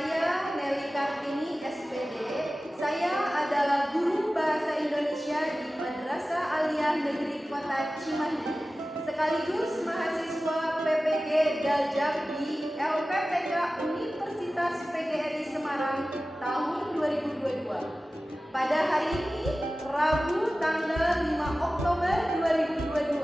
Saya Nelly Kartini, SPD. Saya adalah guru Bahasa Indonesia di Madrasah Aliyah Negeri Kota Cimahi, sekaligus mahasiswa PPG Daljak di LPPK Universitas PGRI Semarang tahun 2022. Pada hari ini, Rabu tanggal 5 Oktober 2022,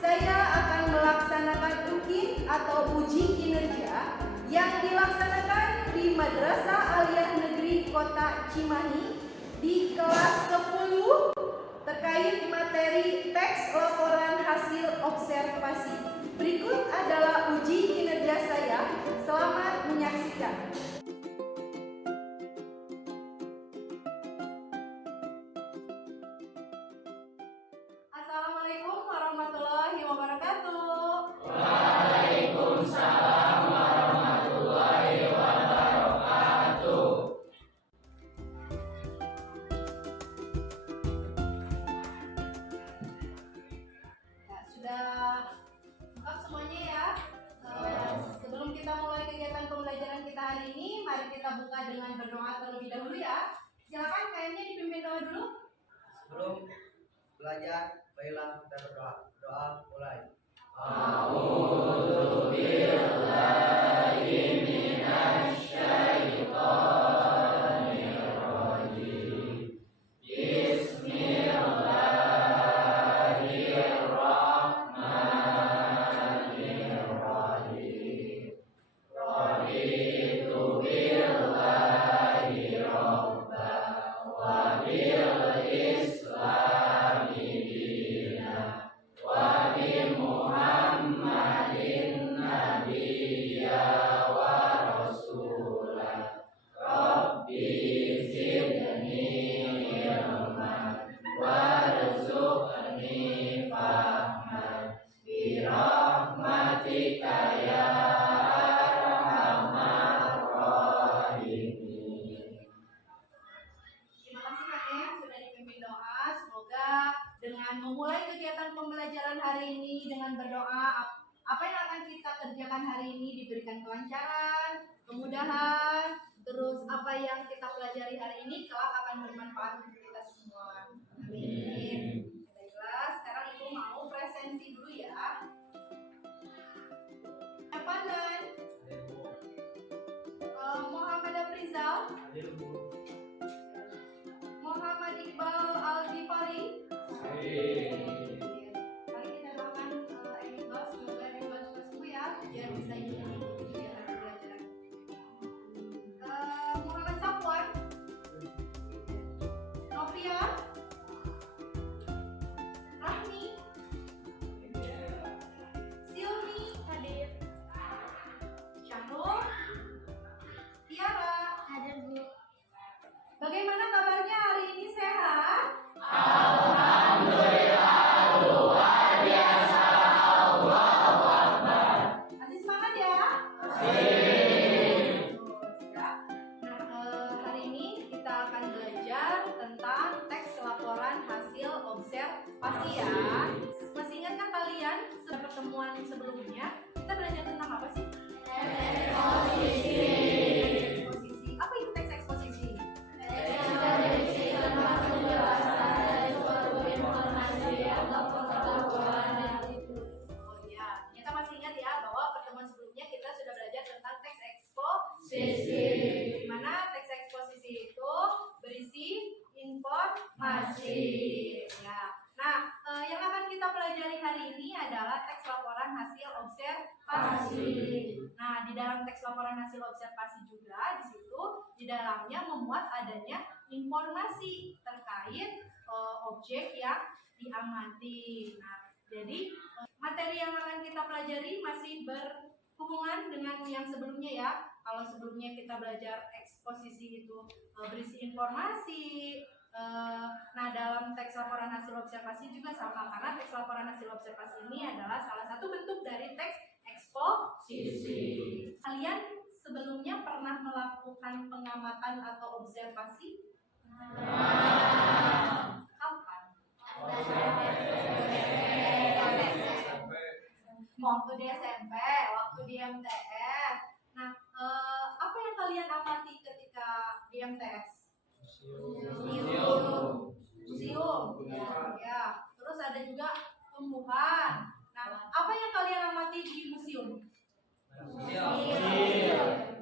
saya akan melaksanakan UKIN atau uji kinerja yang dilaksanakan di Madrasah Aliyah Negeri Kota Cimahi di kelas 10 terkait materi teks laporan hasil observasi. Berikut adalah uji kinerja saya. Selamat menyaksikan. Assalamualaikum warahmatullahi wabarakatuh. Waalaikumsalam warahmatullahi wabarakatuh. Ya, sudah lengkap semuanya ya. Sebelum kita mulai kegiatan pembelajaran kita hari ini, mari kita buka dengan berdoa terlebih dahulu ya. Silakan kayaknya dipimpin doa dulu. Sebelum belajar, baiklah kita berdoa. Doa mulai. A'udzu billahi minasyaitonir rajim. Bismillahirrahmanirrahim. Raditu billahi rabba wa bil islami dina wa bi Muhammadin nabiyya wa rasulah. Rabbi zidni ilman warzuqni fahman bi rahmatika ya arhamar rahimin. Terima kasih Kak Em sudah dipimpin doa. Semoga dengan memulai kegiatan pembelajaran hari ini dengan berdoa, apa yang akan kita kerjakan hari ini diberikan kelancaran, kemudahan, terus apa yang kita pelajari hari ini kelak akan bermanfaat untuk kita semua. Amin. Baiklah, sekarang Ibu mau presensi dulu ya. Evanan, Muhammad Aprizal, Muhammad Iqbal Al-Ghifari. Mari kita doakan Iqbal, semoga Iqbal cepat sembuh ya, biar bisa ikuti kegiatan pembelajaran. Muhammad Safwan, Novia, Rahmi, Silmi, hadir. Syahrul, Tiara, hadir Bu. Bagaimana kabarnya hari ini, sehat? Alhamdulillah, luar biasa. Allahu Akbar. Masih semangat ya? Sip. Ya. Nah, hari ini kita akan belajar tentang teks laporan hasil observasi ya. Masih ingat kan kalian sudah pertemuan sebelumnya kita belajar tentang apa sih? Eksposisi. Eksposisi. Apa itu teks eksposisi? Eksposisi tentang penjelasan dari suatu informasi atau pengetahuan. Oh ya, kita masih ingat ya bahwa pertemuan sebelumnya kita sudah belajar tentang teks eksposisi. Di mana teks eksposisi itu berisi informasi. Ya. Nah, yang akan kita pelajari hari ini adalah teks laporan hasil observasi. Nah, di dalam teks laporan hasil observasi juga di situ di dalamnya memuat adanya informasi terkait objek yang diamati. Nah, jadi materi yang akan kita pelajari masih berhubungan dengan yang sebelumnya ya. Kalau sebelumnya kita belajar eksposisi itu berisi informasi. Nah, dalam teks laporan hasil observasi juga sama, karena teks laporan hasil observasi ini adalah salah satu bentuk dari teks eksposisi. Kalian sebelumnya pernah melakukan pengamatan atau observasi? Kapan? Waktu di SMP, waktu di MTS. Nah, apa yang kalian amati MTS? Museum. Museum. Ya. Terus ada juga tumbuhan. Nah, apa yang kalian amati di museum?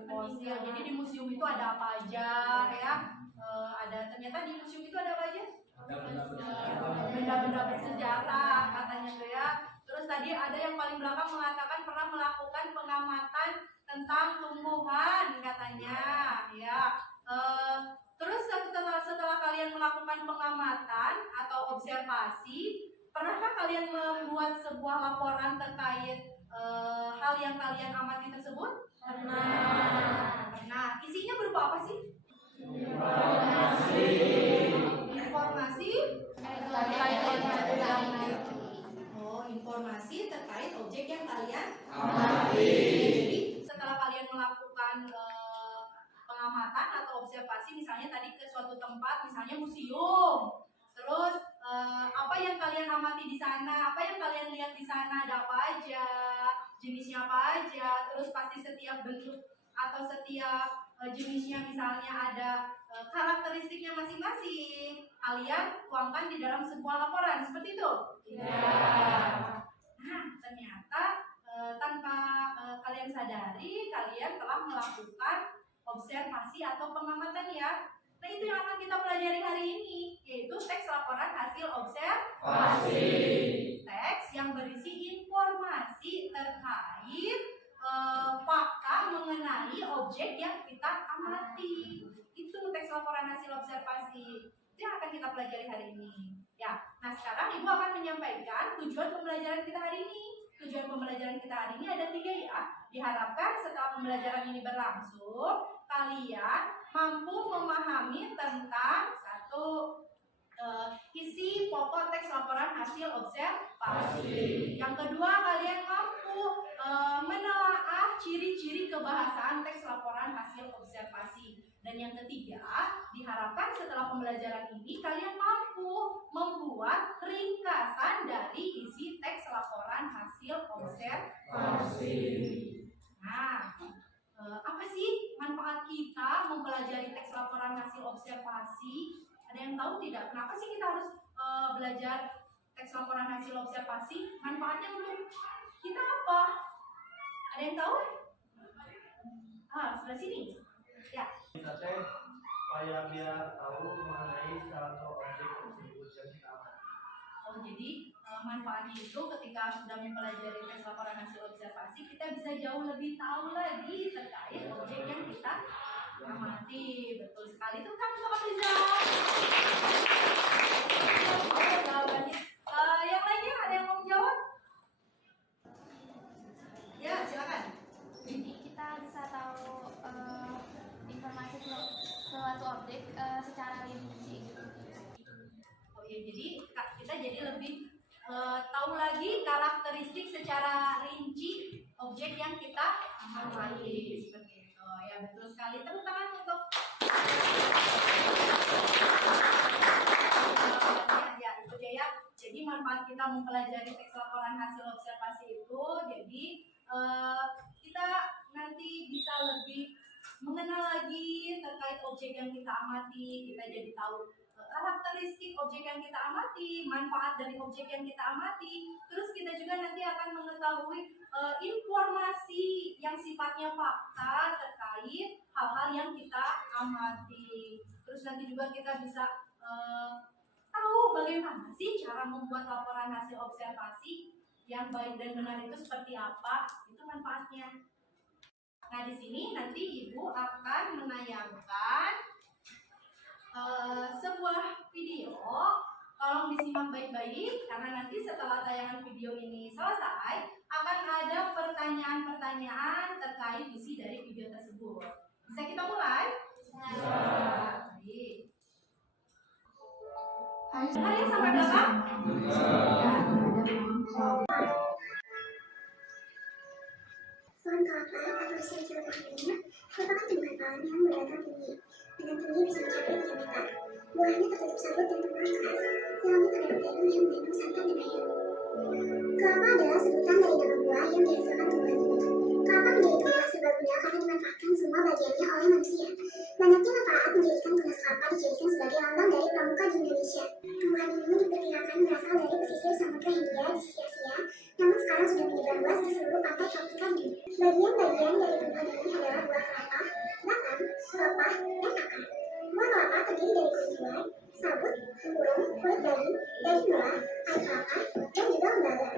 Fosil. Jadi di museum itu ada apa aja ya? Ternyata di museum itu ada apa aja? Benda-benda bersejarah katanya tuh ya. Terus tadi ada yang paling belakang mengatakan pernah melakukan pengamatan tentang tumbuhan katanya ya. Terus setelah kalian melakukan pengamatan atau observasi, pernahkah kalian membuat sebuah laporan terkait hal yang kalian amati tersebut? Pernah. Nah, isinya berupa apa sih? Informasi terkait objek yang informasi terkait objek yang kalian amati. Jadi setelah kalian melakukan pengamatan atau observasi, misalnya tadi ke suatu tempat, misalnya museum. Terus apa yang kalian amati di sana, apa yang kalian lihat di sana, ada apa aja, jenisnya apa aja. Terus pasti setiap bentuk atau setiap jenisnya misalnya ada karakteristiknya masing-masing. Kalian tuangkan di dalam sebuah laporan, seperti itu? Nah, ternyata tanpa kalian sadari, kalian telah melakukan observasi atau pengamatan ya. Nah, itu yang akan kita pelajari hari ini, yaitu teks laporan hasil observasi. Teks yang berisi informasi terkait fakta mengenai objek yang kita amati. Itu teks laporan hasil observasi. Itu yang akan kita pelajari hari ini. Ya, nah sekarang Ibu akan menyampaikan tujuan pembelajaran kita hari ini. Tujuan pembelajaran kita hari ini ada 3 ya. Diharapkan setelah pembelajaran ini berlangsung, kalian mampu memahami tentang isi pokok teks laporan hasil observasi. Yang kedua, kalian mampu menelaah ciri-ciri kebahasaan teks laporan hasil observasi. Dan yang ketiga, diharapkan setelah pembelajaran ini kalian mampu membuat ringkasan dari isi teks laporan hasil observasi. Nah, apa sih manfaat kita mempelajari teks laporan hasil observasi? Ada yang tahu tidak? Kenapa sih kita harus belajar teks laporan hasil observasi? Manfaatnya untuk kita apa? Ada yang tahu? Sebelah sini. Ya. Kita supaya biar tahu mengenai satu objek tersebut yang kita amati. Oh, jadi manfaatnya itu ketika sudah mempelajari teks laporan hasil observasi, kita bisa jauh lebih tahu lagi terkait objek yang kita amati. Betul sekali itu kan Bapak Rizal. Jawabannya. Yang lainnya ada yang mau menjawab? Ya, silakan. Jadi kita bisa tahu informasi suatu objek secara rinci. Oh iya, jadi kita jadi lebih tahu lagi karakteristik secara rinci objek yang kita amati seperti itu. Ya, betul sekali. Tepuk tangan untuk ya, itu dia ya. Jadi manfaat kita mempelajari teks laporan hasil observasi itu, jadi kita nanti bisa lebih mengenal lagi terkait objek yang kita amati. Kita jadi tahu karakteristik objek yang kita amati, manfaat dari objek yang kita amati. Terus kita juga nanti akan mengetahui informasi yang sifatnya fakta terkait hal-hal yang kita amati. Terus nanti juga kita bisa tahu bagaimana sih cara membuat laporan hasil observasi yang baik dan benar itu seperti apa. Itu manfaatnya. Nah, di sini nanti Ibu akan menayangkan sebuah video. Tolong disimak baik-baik karena nanti setelah tayangan video ini selesai akan ada pertanyaan-pertanyaan terkait isi dari video tersebut. Bisa kita mulai? Baik. Hari sampai belakang? Pohon kelapa atau usia cerita lainnya merupakan tumbuhan pohon yang berbatang tinggi. Dengan tinggi bisa mencapai 3 meter. Buahnya tertutup sabut dan tumbuhan keras. Dalamnya terdapat daun yang mengandung santan dan air. Kelapa adalah sebutan dari nama buah yang dihasilkan tumbuhan ini. Kelapa menjadi tumbuhan serbaguna karena dimanfaatkan semua bagiannya oleh manusia. Banyaknya manfaat menjadikan tunas kelapa dijadikan sebagai lambang dari pramuka di Indonesia. Tumbuhan ini diperkirakan berasal dari pesisir Samudra Hindia di sisi Asia, namun sekarang sudah menyebar luas di seluruh pantai tropika dunia. Bagian-bagian dari tumbuhan ini adalah buah kelapa, batang, pelepah, dan akar. Buah kelapa terdiri dari kulit luar, sabut, tempurung, kulit daging luar, air kelapa, dan juga lembaga.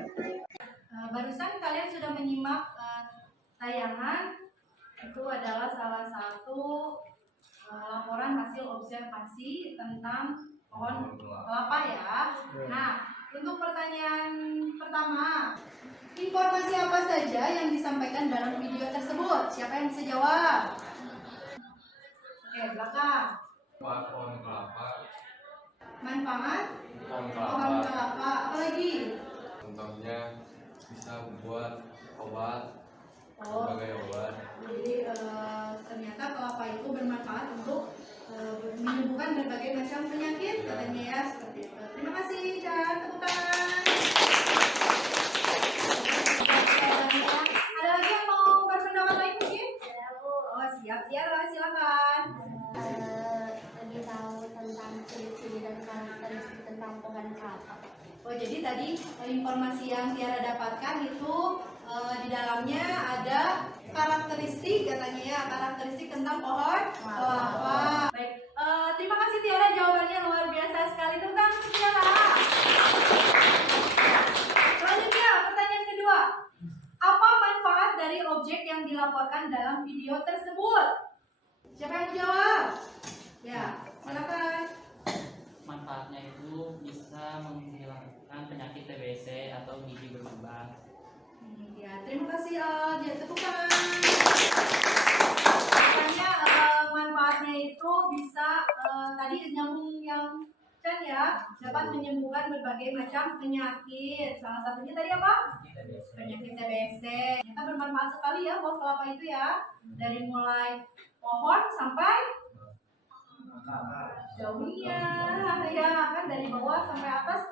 Barusan kalian sudah menyimak tayangan, itu adalah salah satu laporan hasil observasi tentang pohon kelapa ya. Nah, untuk pertanyaan pertama, informasi apa saja yang disampaikan dalam video tersebut? Siapa yang bisa jawab? Oke, belakang. Pohon kelapa, Manfaat pohon pohon kelapa, kelapa. Apa lagi? contohnya bisa membuat obat, Oh, sebagai obat. jadi ternyata kelapa itu bermanfaat untuk menyembuhkan berbagai macam penyakit katanya ya, seperti itu. Terima kasih dan tepuk tangan. Ada lagi yang mau berpendapat lain mungkin? Oh siap, Tiara silakan. Lebih tahu tentang ciri-ciri dan karakteristik tentang pohon kelapa. Oh jadi tadi informasi yang Tiara dapatkan itu di dalamnya ada karakteristik katanya ya, karakteristik tentang pohon kelapa. Baik, terima kasih Tiara, jawabannya luar biasa sekali. Tentang Tiara. Selanjutnya pertanyaan kedua, apa manfaat dari objek yang dilaporkan dalam video tersebut? Siapa yang jawab? Ya, silakan. Manfaatnya itu bisa menghilangkan penyakit TBC atau gigi berlubang. Ya, terima kasih dia tepuk tangan. Katanya manfaatnya itu bisa tadi nyambung yang kan ya, dapat menyembuhkan berbagai macam penyakit. Salah satunya tadi apa? Penyakit TBC. Ternyata bermanfaat sekali ya buah kelapa itu ya. Dari mulai pohon sampai daunnya, ya kan dari bawah sampai atas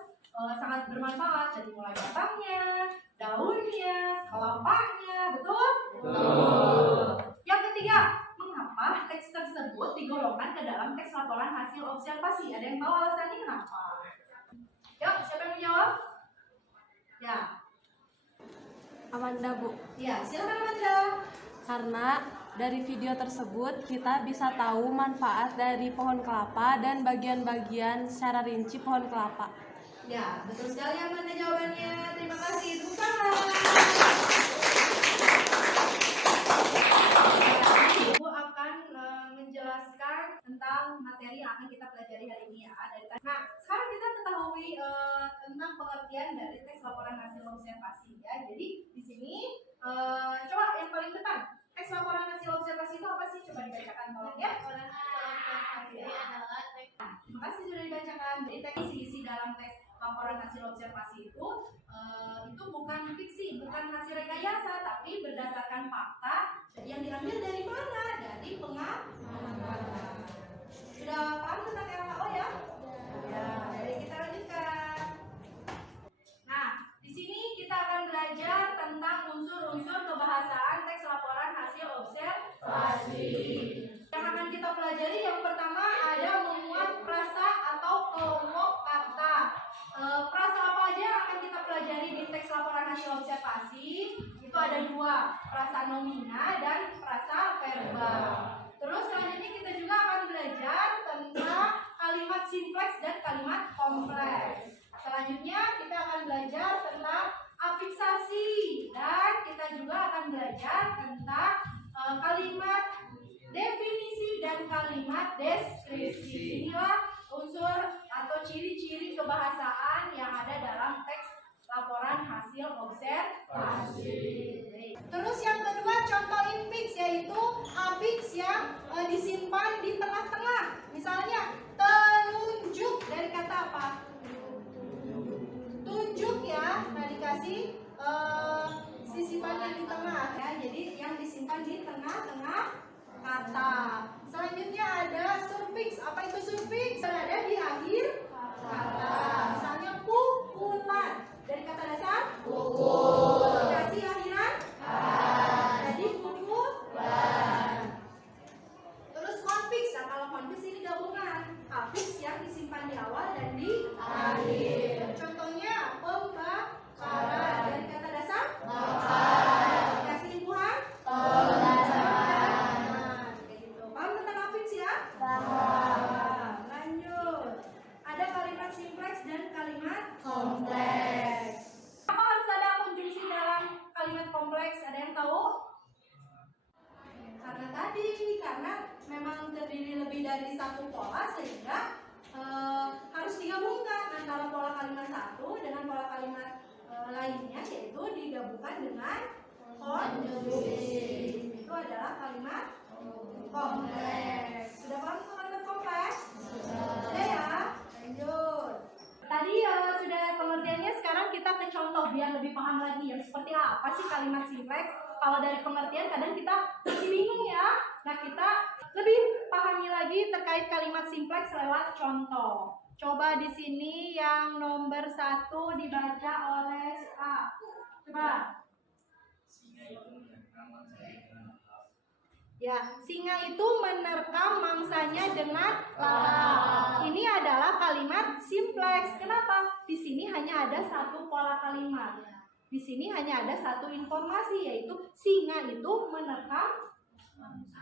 sangat bermanfaat, dari mulai batangnya, daunnya, kelapanya, betul? Yang ketiga, mengapa teks tersebut digolongkan ke dalam teks laporan hasil observasi? Ada yang tahu alasannya kenapa? Yuk, siapa yang menjawab? Ya, Amanda, Bu. ya silakan Amanda. Karena dari video tersebut kita bisa tahu manfaat dari pohon kelapa dan bagian-bagian secara rinci pohon kelapa. Ya, betul sekali Amanda jawabannya. Terima kasih. Tepuk tangan. Ibu akan menjelaskan tentang materi yang akan kita pelajari hari ini ya. Nah, sekarang kita ketahui tentang pengertian dari teks laporan hasil observasi ya. Jadi di sini coba yang paling depan, teks laporan hasil observasi itu apa sih? Coba dibacakan tolong ya. Terima kasih sudah dibacakan. Jadi teks isi dalam teks laporan hasil observasi itu bukan fiksi, bukan hasil rekayasa, tapi berdasarkan fakta yang diambil dari mana? Dari pengamatan. Sudah paham tentang LHO ya? Ya, jadi kita lanjutkan. Nah, di sini kita akan belajar tentang unsur-unsur kebahasaan teks laporan hasil observasi. Yang akan kita pelajari yang pertama ada memuat frasa atau kelompok kata. Frasa apa aja yang akan kita pelajari di teks laporan hasil observasi? Itu ada dua, frasa nomina dan frasa verbal. Terus selanjutnya kita juga akan belajar tentang kalimat simpleks dan kalimat kompleks. Selanjutnya kita akan belajar tentang afiksasi dan kita juga akan belajar tentang kalimat definisi dan kalimat deskripsi. Inilah unsur atau ciri-ciri kebahasaan yang ada dalam teks laporan hasil observasi. Terus yang kedua contoh infiks, yaitu afiks yang disimpan di tengah-tengah. Misalnya telunjuk, dari kata apa? Tunjuk ya. Nah dikasih sisipannya di tengah ya. Jadi yang disimpan di tengah-tengah kata. Selanjutnya ada surfiks. Apa itu surfiks? Berada di akhir kata. Misalnya pukulan, dari kata dasar pukul, dikasih akhiran jadi pukulan. Terus konfiks dari satu pola sehingga harus digabungkan antara pola kalimat satu dengan pola kalimat lainnya, yaitu digabungkan dengan konjungsi. Itu adalah kalimat kompleks. Sudah paham kalimat kompleks? Sudah ya. Lanjut. Tadi sudah pengertiannya, sekarang kita ke contoh biar lebih paham lagi ya seperti apa sih kalimat simpleks. Kalau dari pengertian kadang kita masih bingung ya. Nah, kita lebih pahami lagi terkait kalimat simpleks lewat contoh. Coba di sini yang nomor 1 dibaca oleh si A. Coba. Ya, singa itu menerkam mangsanya dengan lahap. Ini adalah kalimat simpleks. Kenapa? Di sini hanya ada satu pola kalimat. Di sini hanya ada satu informasi, yaitu singa itu menerkam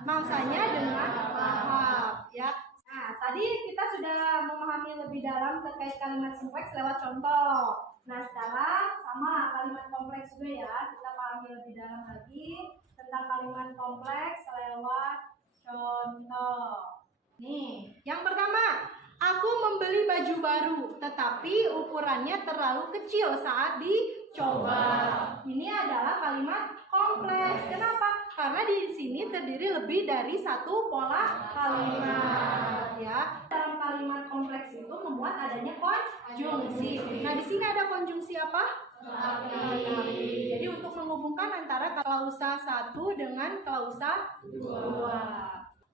mangsanya dengan lahap. Ya. Nah, tadi kita sudah memahami lebih dalam terkait kalimat simpleks lewat contoh. Nah, sekarang sama kalimat kompleks juga ya. Kita pahami lebih dalam lagi tentang kalimat kompleks lewat contoh. Nih, yang pertama, aku membeli baju baru, tetapi ukurannya terlalu kecil saat dicoba. Ini adalah kalimat kompleks. Kenapa? Karena di sini terdiri lebih dari satu pola kalimat. Ya, dalam kalimat kompleks itu memuat adanya konjungsi. Nah, di sini ada konjungsi apa? Tapi. Jadi untuk menghubungkan antara klausa 1 dengan klausa 2.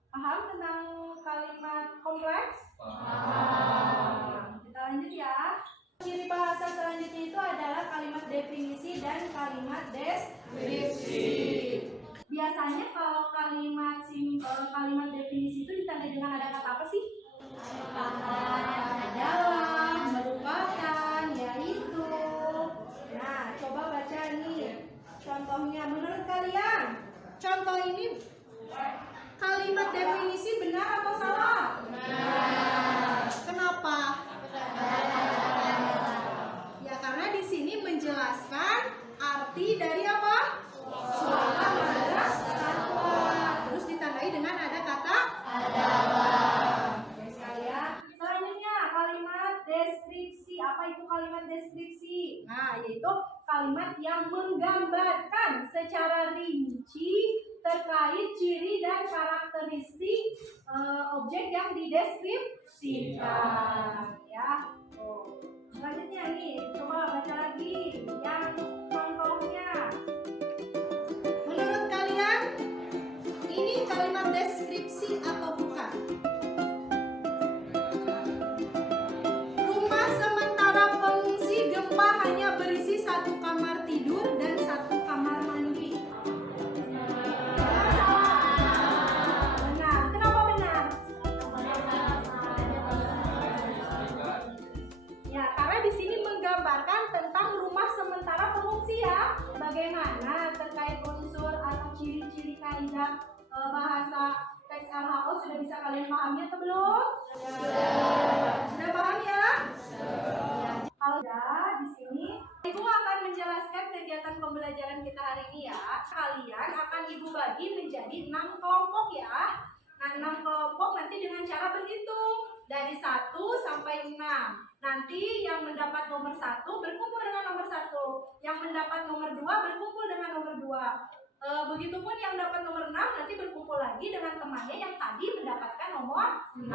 Paham tentang kalimat kompleks? Paham. Kita lanjut ya. Ciri bahasa selanjutnya itu adalah kalimat definisi dan kalimat deskripsi. Biasanya kalau kalimat definisi itu ditandai dengan ada kata apa sih? Kata dalam, merupakan, yaitu. Nah, coba baca nih contohnya. Menurut kalian, contoh ini kalimat definisi benar atau salah? Benar. Kenapa? Ya, karena di sini menjelaskan arti dari apa? Suara pada satwa. Terus ditandai dengan ada kata adalah. Oke sekalian. Selanjutnya kalimat deskripsi. Apa itu kalimat deskripsi? Nah, yaitu kalimat yang menggambarkan secara rinci terkait ciri dan karakteristik objek yang dideskripsikan. Ya. Selanjutnya nih, coba baca lagi yang contohnya. Menurut kalian, ini kalimat deskripsi atau bukan? Rumah sementara pengungsi gempa hanya berisi satu kamar tidur dan satu kamar mandi. Benar. Kenapa benar? Ya, karena di sini menggambarkan tentang rumah sementara pengungsi ya. Bagaimana terkait unsur atau ciri-ciri kaidah bahasa teks LHO sudah bisa kalian pahami atau belum? Sudah paham ya? Kalau sudah di sini, Ibu akan menjelaskan kegiatan pembelajaran kita hari ini ya. Kalian akan Ibu bagi menjadi 6 kelompok ya. Nah, 6 kelompok nanti dengan cara berhitung dari 1 sampai 6. Nanti yang mendapat nomor 1 berkumpul dengan nomor 1, yang mendapat nomor 2 berkumpul dengan nomor 2. Begitupun yang dapat nomor 6 nanti berkumpul lagi dengan temannya yang tadi mendapatkan nomor 6.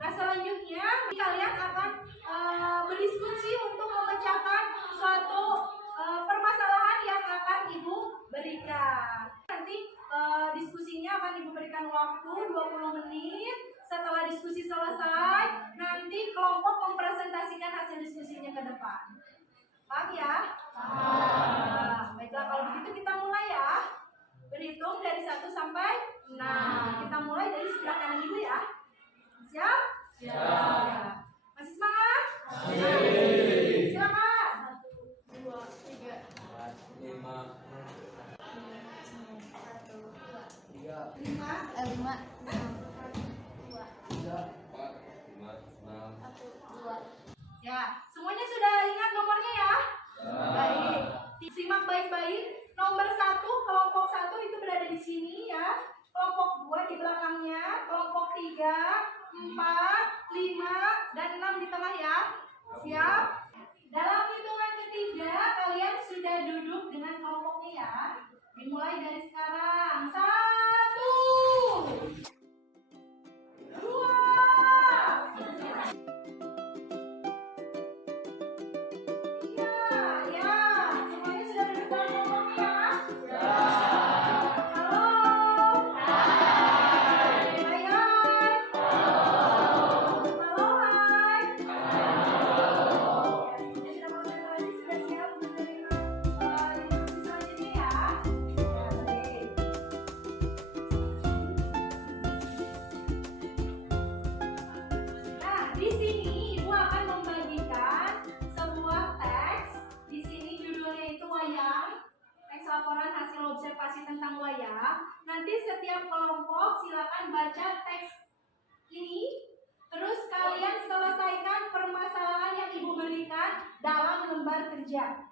Nah, selanjutnya kalian akan berdiskusi untuk memecahkan suatu permasalahan yang akan Ibu berikan. Nanti diskusinya akan Ibu berikan waktu 20 menit. Setelah diskusi selesai, nanti kelompok mempresentasikan hasil diskusinya ke depan. Paham ya? Paham. Baiklah, kalau begitu kita mulai ya. Berhitung dari 1 sampai 6. Kita mulai dari sebelah kanan Ibu ya. Siap? Siap. Ya. Masih semangat? Masih. Silakan. 1, 2, 3, 4, 5, 6. Ya, semuanya sudah ingat nomornya ya? Baik. Simak baik-baik. Nomor 1, kelompok 1 itu berada di sini ya. Kelompok 2 di belakangnya. Kelompok 3, 4, 5, dan 6 di tengah ya. Siap? Dalam hitungan ketiga, kalian sudah duduk dengan kelompoknya ya. Dimulai dari sekarang. 1, 2, ya, semuanya sudah duduk dalam kelompoknya ya? Halo? Hai. Hai, hai. Halo, hai. Ya, sudah konsentrasi, sudah siap menerima instruksi selanjutnya ya? Ya, baik. Nah, di sini Ibu akan membagikan sebuah teks. Di sini judulnya itu wayang. Teks laporan hasil observasi tentang wayang. Nanti setiap kelompok silakan baca teks ini. Terus kalian selesaikan permasalahan yang Ibu berikan dalam lembar kerja.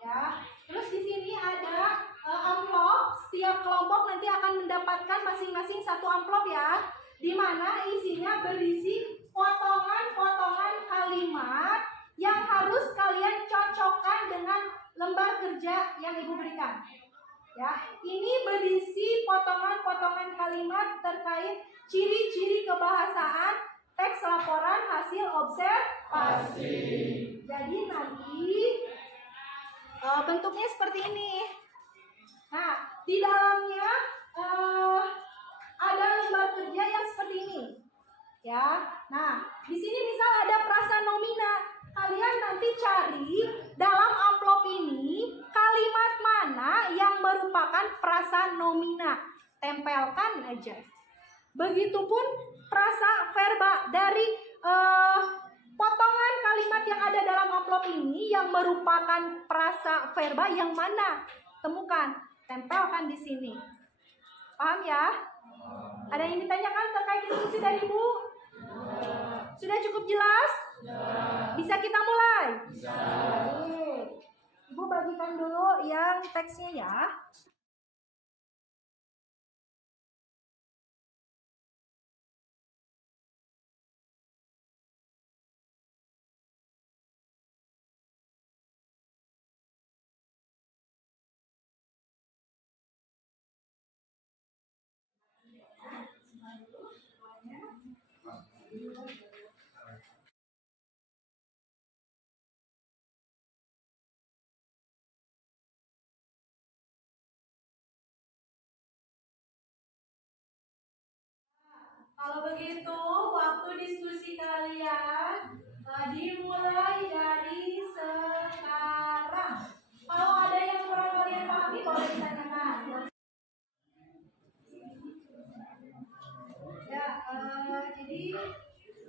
Ya. Terus di sini ada amplop. Setiap kelompok nanti akan mendapatkan masing-masing satu amplop ya, di mana isinya berisi potongan-potongan kalimat yang harus kalian cocokkan dengan lembar kerja yang Ibu berikan. Ya, ini berisi potongan-potongan kalimat terkait ciri-ciri kebahasaan teks laporan hasil observasi. Jadi nanti bentuknya seperti ini. Nah, di dalamnya ada lembar kerja yang seperti ini. Ya. Nah, di sini misal ada prasa nomina. Kalian nanti cari dalam amplop ini kalimat mana yang merupakan prasa nomina. Tempelkan aja. Begitupun prasa verba dari potongan kalimat yang ada dalam amplop ini yang merupakan prasa verba yang mana? Temukan, tempelkan di sini. Paham ya? Ada yang ditanyakan terkait instruksi dari Ibu? Sudah cukup jelas? Bisa kita mulai? Baik. Ibu bagikan dulu yang teksnya ya. Kalau begitu, waktu diskusi kalian dimulai dari sekarang. Kalau ada yang kurang kalian pahami, boleh ditanyakan. Ya, jadi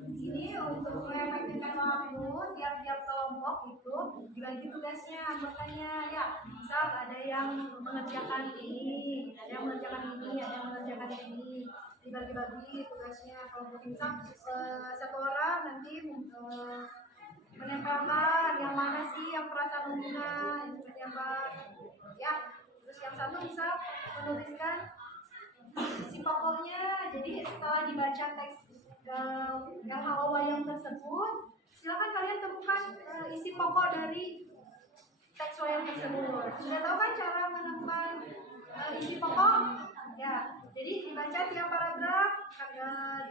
ini untuk mengefektifkan waktu, tiap-tiap kelompok itu dibagi tugasnya anggotanya ya. Misal ada yang mengerjakan ini, ada yang mengerjakan ini, ada yang mengerjakan ini. Dibagi-bagi tugasnya. Kalau misal satu orang nanti menempelkan yang mana sih yang perasa nomina, yang seperti apa ya. Terus yang satu bisa menuliskan isi pokoknya. Jadi setelah dibaca teks LHO wayang tersebut, silakan kalian temukan isi pokok dari teks wayang tersebut. Sudah tahu kan cara menemukan isi pokok? Ya, jadi dibaca tiap paragraf.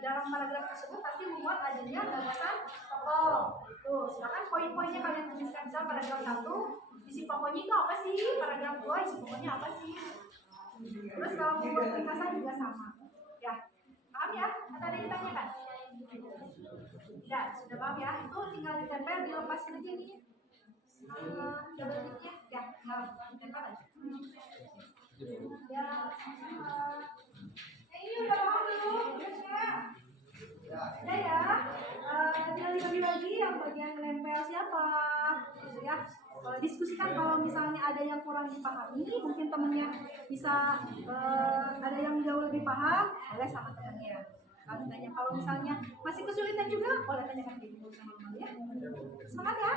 Dalam paragraf tersebut pasti memuat adanya gagasan pokok. Tuh, silakan poin-poinnya kalian tuliskan. Misal paragraf 1, isi pokoknya itu apa sih? Paragraf 2, isi pokoknya apa sih? Terus kalau membuat ringkasan juga sama. Ya, paham ya? Atau ada yang ditanyakan? Ya, sudah paham ya? Itu tinggal ditempel, dilepas aja nih. Double ticknya, ya, ditempel aja. Ya, ini udah paham belum? Udah ya? Tinggal dibagi-bagi yang bagian menempel siapa? Gitu ya. Diskusikan kalau misalnya ada yang kurang dipahami, mungkin temennya bisa ada yang jauh lebih paham, boleh sama temennya. Kalau tanya, kalau misalnya masih kesulitan juga, boleh tanyakan dulu sama temannya. Semangat ya.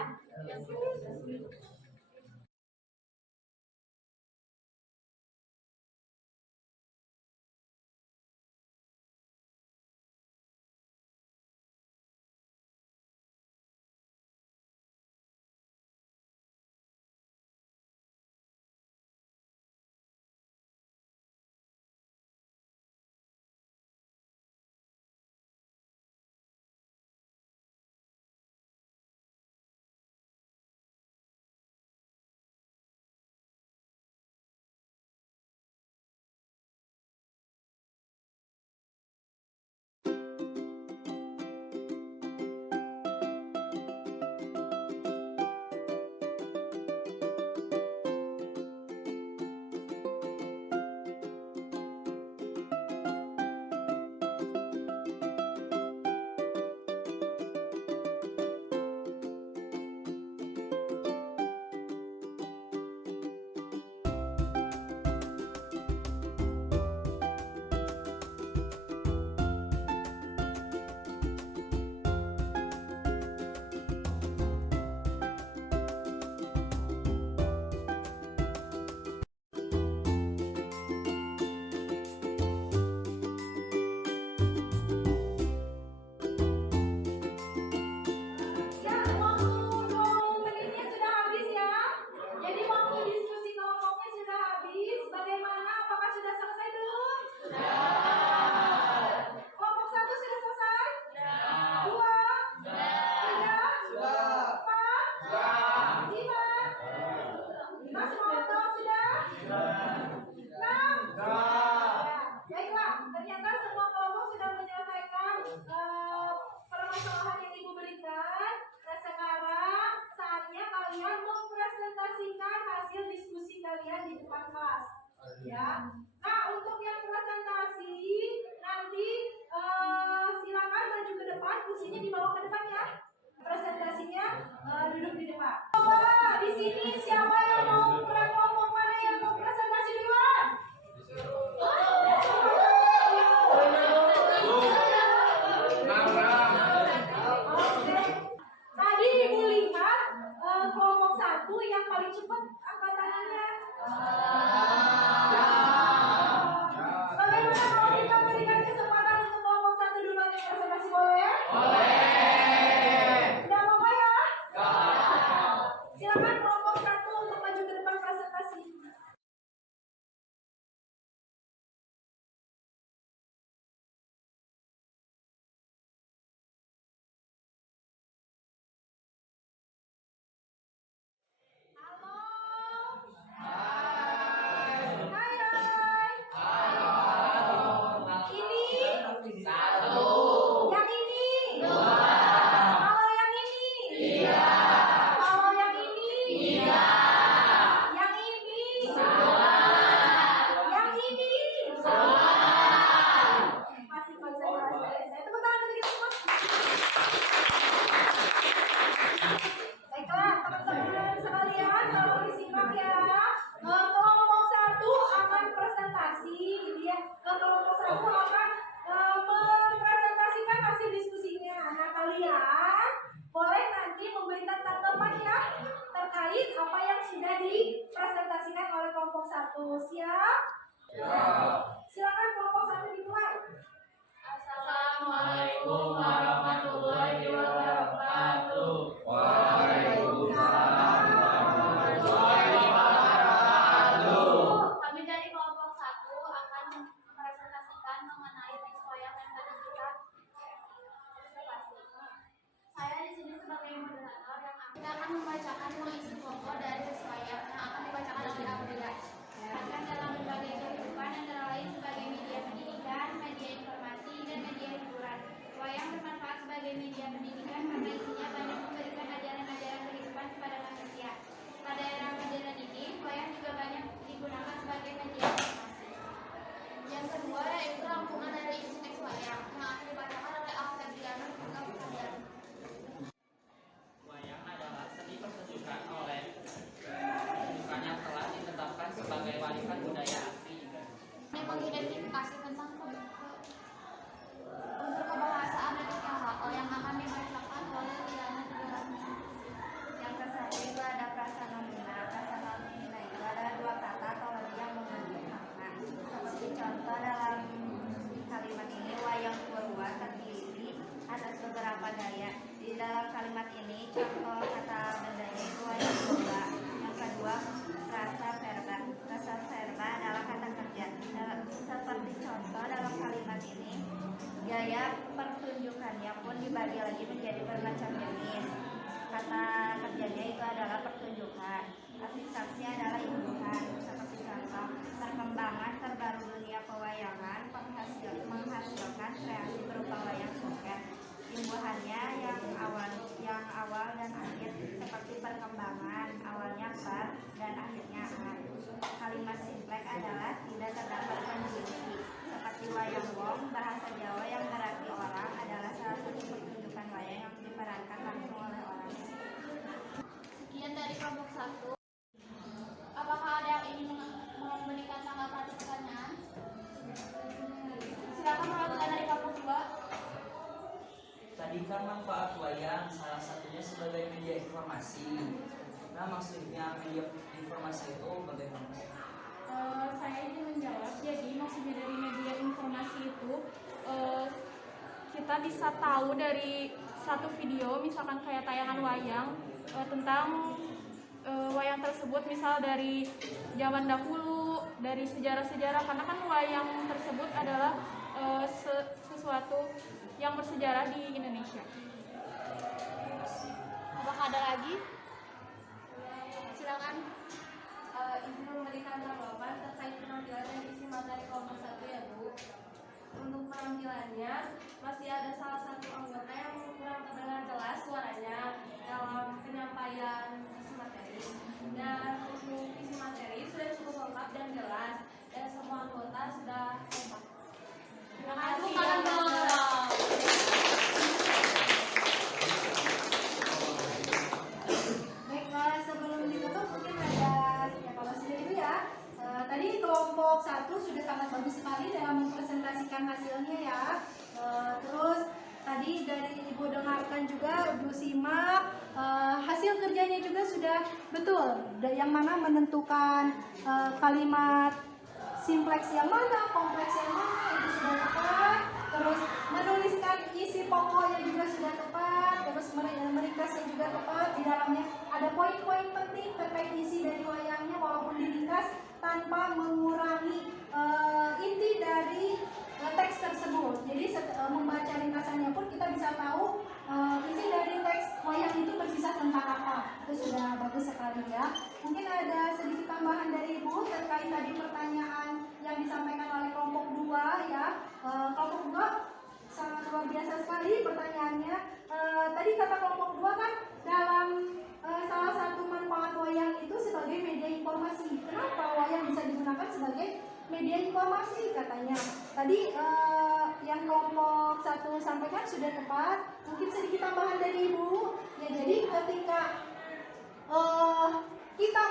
Ya. Nah, untuk yang presentasi nanti silakan maju ke depan, kursinya dibawa ke depan ya. Presentasinya duduk di depan. Coba di sini siapa yang mau kelompok mana yang mau presentasi duluan? Oke. Tadi Ibu lihat kelompok 1 yang paling cepat angkat tangannya. Bagaimana kalau kita berikan kesempatan untuk kelompok 1 duluan yang presentasi, boleh? Tidak apa-apa ya? Silakan kelompok 1 untuk maju ke depan presentasi. Halo. Hai. Ini satu. Yang ini dua. Kalau yang ini tiga. Kalau yang ini tiga. Yang ini dua. Yang ini dua. Masih konsentrasi. Saya tepuk tangan untuk kita semua. Baiklah, teman-teman sekalian, tolong disimak ya. Kelompok 1 akan presentasi, ya. Kelompok 1 akan mempresentasikan hasil diskusinya. Nah, kalian boleh nanti memberikan tanggapan ya terkait apa yang sudah dipresentasikan oleh kelompok 1. Siap? Silakan kelompok 1 dimulai. Assalamualaikum warahmatullahi wabarakatuh. Kami dari kelompok 1 akan mempresentasikan mengenai teks wayang yang tadi kita observasi. Saya di sini sebagai moderator yang akan membacakan mengisi pokok dari teks wayang yang akan dibacakan oleh Abdillah. Akan dalam berbagai kehidupan antara lain sebagai media pendidikan, media informasi, dan media hiburan. Wayang bermanfaat sebagai media pendidikan karena isinya banyak memberikan ajaran-ajaran kehidupan kepada manusia. Pada era modern ini, wayang juga banyak digunakan sebagai media informasi. Yang kedua yaitu rangkuman dari isi teks wayang yang akan dibacakan oleh Alfediana Kabupaten. Wayang adalah seni pertunjukan yang telah ditetapkan sebagai warisan budaya asli Indonesia. Ini mengidentifikasi tentang unsur kebahasaan dan Tionghoa yang akan dibacakan oleh Liana Tujuhani. Yang kesatu itu ada prasangka mina. Prasangka mina itu ada dua kata atau lebih yang mengandung makna. Seperti contoh dalam kalimat ini, wayang purwa terdiri atas beberapa gaya. Di dalam kalimat ini contoh kata bendanya itu wayang purwa. Yang kedua rasa verba. Rasa verba adalah kata kerja. Seperti contoh dalam kalimat ini, gaya pertunjukannya pun dibagi lagi menjadi bermacam jenis. Kata kerjanya itu adalah pertunjukan. Saksi adalah imbuhan. Seperti contoh, perkembangan terbaru dunia pewayangan menghasilkan kreasi berupa wayang sukses. Imbuhannya yang awal dan akhir, seperti perkembangan awalnya per dan akhirnya an. Kalimat simplek adalah tidak terdapat konjungsi. Seperti wayang wong, bahasa Jawa yang berarti orang, adalah salah satu pertunjukan wayang yang diperankan langsung oleh orang. Sekian dari kelompok 1. Apakah ada yang ingin memberikan tanggapan atau pertanyaan? Silakan melakukan dari kelompok 2. Tadi kan manfaat wayang salah satunya sebagai media informasi. Nah, maksudnya media informasi itu bagaimana? Saya ingin menjawab. Jadi maksudnya dari media informasi itu kita bisa tahu dari satu video, misalkan kayak tayangan wayang tentang wayang tersebut, misal dari zaman dahulu, dari sejarah-sejarah, karena kan wayang tersebut adalah sesuatu yang bersejarah di Indonesia. Apakah ada lagi? Silakan. Izin memberikan tanggapan terkait penampilan dan isi materi kelompok 1 ya Bu. Untuk penampilannya masih ada salah satu anggota yang kurang terdengar jelas suaranya dalam penyampaian isi materi. Dan untuk isi materi sudah cukup lengkap dan jelas. Dan semua anggota sudah hebat. Terima Tepuk kasih. tangan dong. Baiklah, sebelum ditutup mungkin ada evaluasi dari Ibu ya. Tadi kelompok 1 sudah sangat bagus sekali dalam mempresentasikan hasilnya ya. Terus tadi dari Ibu dengarkan juga, Ibu simak, hasil kerjanya juga sudah betul. Yang mana menentukan kalimat simpleks yang mana, kompleks yang mana itu sudah tepat. Terus menuliskan isi pokoknya juga sudah tepat. Terus meringkasnya juga tepat. Di dalamnya ada poin-poin penting terkait isi dari wayangnya walaupun diringkas tanpa mengurangi inti dari teks tersebut. Jadi membaca ringkasannya pun kita bisa tahu isi dari teks wayang itu berkisah tentang apa. Itu sudah bagus sekali ya. Mungkin ada sedikit tambahan dari Ibu terkait tadi pertanyaan yang disampaikan oleh kelompok 2 ya. Kelompok 2 sangat luar biasa sekali pertanyaannya. Tadi kata kelompok 2 kan dalam salah satu manfaat wayang itu sebagai media informasi. Kenapa wayang bisa digunakan sebagai media informasi katanya? Tadi yang kelompok 1 sampaikan sudah tepat. Mungkin sedikit tambahan dari Ibu. Ya, jadi ketika kita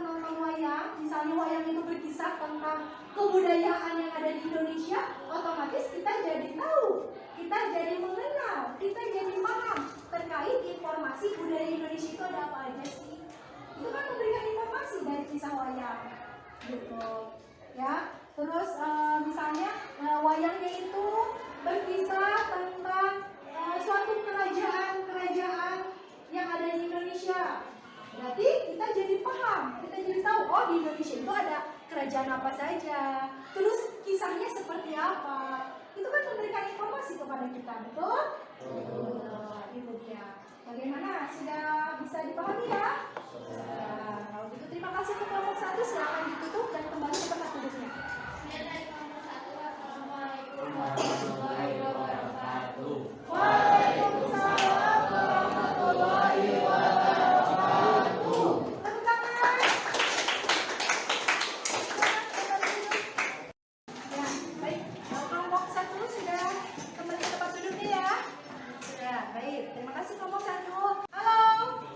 menonton wayang, misalnya wayang itu berkisah tentang kebudayaan yang ada di Indonesia, otomatis kita jadi tahu, kita jadi mengenal, kita jadi paham terkait informasi budaya Indonesia itu ada apa aja sih. Itu kan memberikan informasi dari kisah wayang, gitu, ya. Terus misalnya wayangnya itu berkisah tentang suatu kerajaan yang ada di Indonesia. Berarti kita jadi paham, kita jadi tahu, oh di Indonesia itu ada kerajaan apa saja, terus kisahnya seperti apa. Itu kan memberikan informasi kepada kita, betul? Itu dia. Bagaimana? Sudah bisa dipahami ya? Kalau gitu terima kasih untuk kelompok 1, silakan ditutup dan kembali ke tempat duduknya. Dari kelompok 1, Assalamualaikum warahmatullahi wabarakatuh. Waalaikumsalam warahmatullahi wabarakatuh. Tepuk tangan. Ya, baik. Kelompok 1 sudah kembali ke tempat duduknya ya. Sudah, baik. Terima kasih kelompok 1. Halo.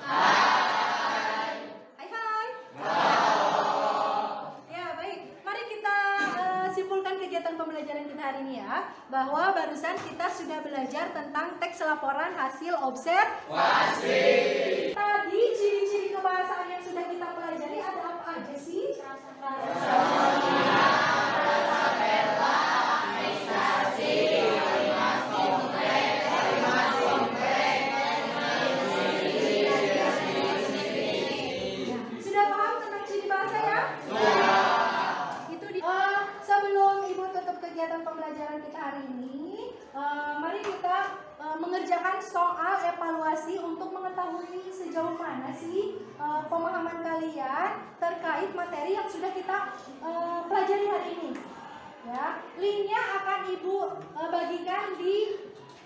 Hai. Hai. Ya, baik. Mari kita simpulkan kegiatan pembelajaran kita hari ini ya. Bahwa barusan kita sudah belajar tentang teks laporan hasil observasi. Tadi ciri-ciri kebahasaan yang sudah kita pelajari ada apa aja sih? Sudah paham tentang ciri bahasa ya? Itu sebelum Ibu tutup kegiatan pembelajaran kita hari ini, mari kita mengerjakan soal evaluasi untuk mengetahui sejauh mana sih pemahaman kalian terkait materi yang sudah kita pelajari hari ini. Ya, linknya akan Ibu bagikan di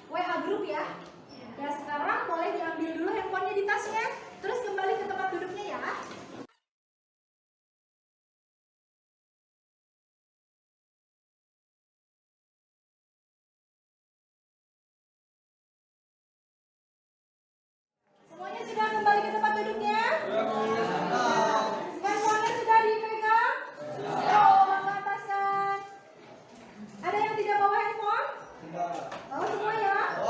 WA group ya. Ya, sekarang boleh diambil dulu handphonenya di tasnya, terus kembali ke tempat duduknya ya. Semuanya sudah kembali ke tempat duduknya? Handphonenya sudah dipegang? Bawa ke atas kan? Ada yang tidak bawa handphone? Bawa semua ya?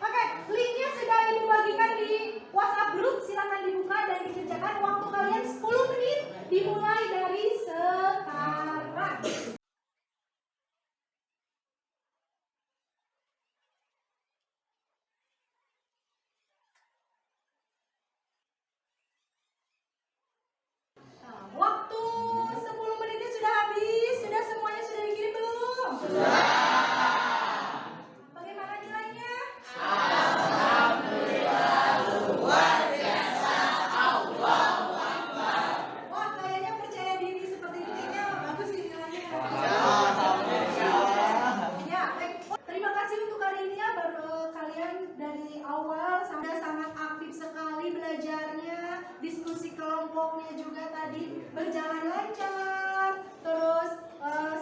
Oke, linknya sudah Ibu bagikan di WhatsApp group. Silakan dibuka dan dikerjakan. Waktu kalian 10 menit dimulai dari sekarang. Waktu 10 menitnya sudah habis. Sudah semuanya sudah dikirim belum? Sudah. Bagaimana nilainya? Wah, kayaknya percaya diri seperti ini kayaknya bagus sih nilainya. Ya, baik. Terima kasih untuk hari ini ya, kalian dari awal sampai sangat aktif sekali belajarnya. Diskusi kelompoknya juga tadi berjalan lancar. terus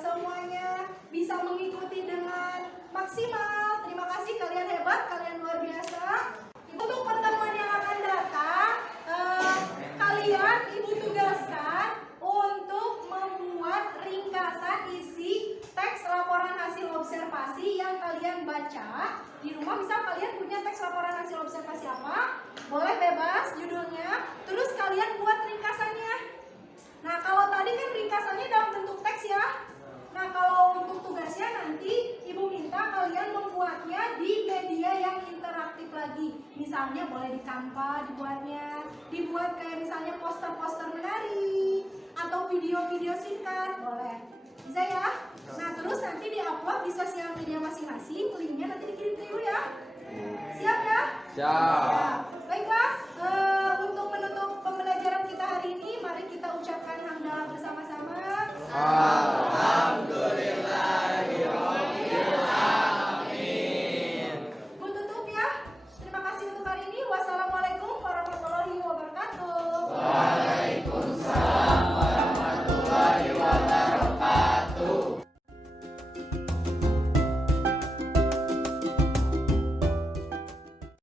semuanya bisa mengikuti dengan maksimal. Terima kasih, kalian hebat, kalian luar biasa. Untuk pertemuan yang akan datang, kalian ibu tugaskan untuk membuat ringkasan isi teks laporan hasil observasi yang kalian baca di rumah. Misal kalian punya teks laporan hasil observasi apa, boleh bebas judulnya, terus kalian buat ringkasannya. Nah, kalau tadi kan ringkasannya dalam bentuk teks ya. Nah, kalau untuk tugasnya nanti ibu minta kalian membuatnya di media yang interaktif lagi. Misalnya boleh di Canva dibuatnya, dibuat kayak misalnya poster-poster menari atau video-video singkat, boleh. Bisa ya? Nah, terus nanti di sosial media masing-masing, linknya nanti dikirim ke ibu ya. Siap ya? Siap.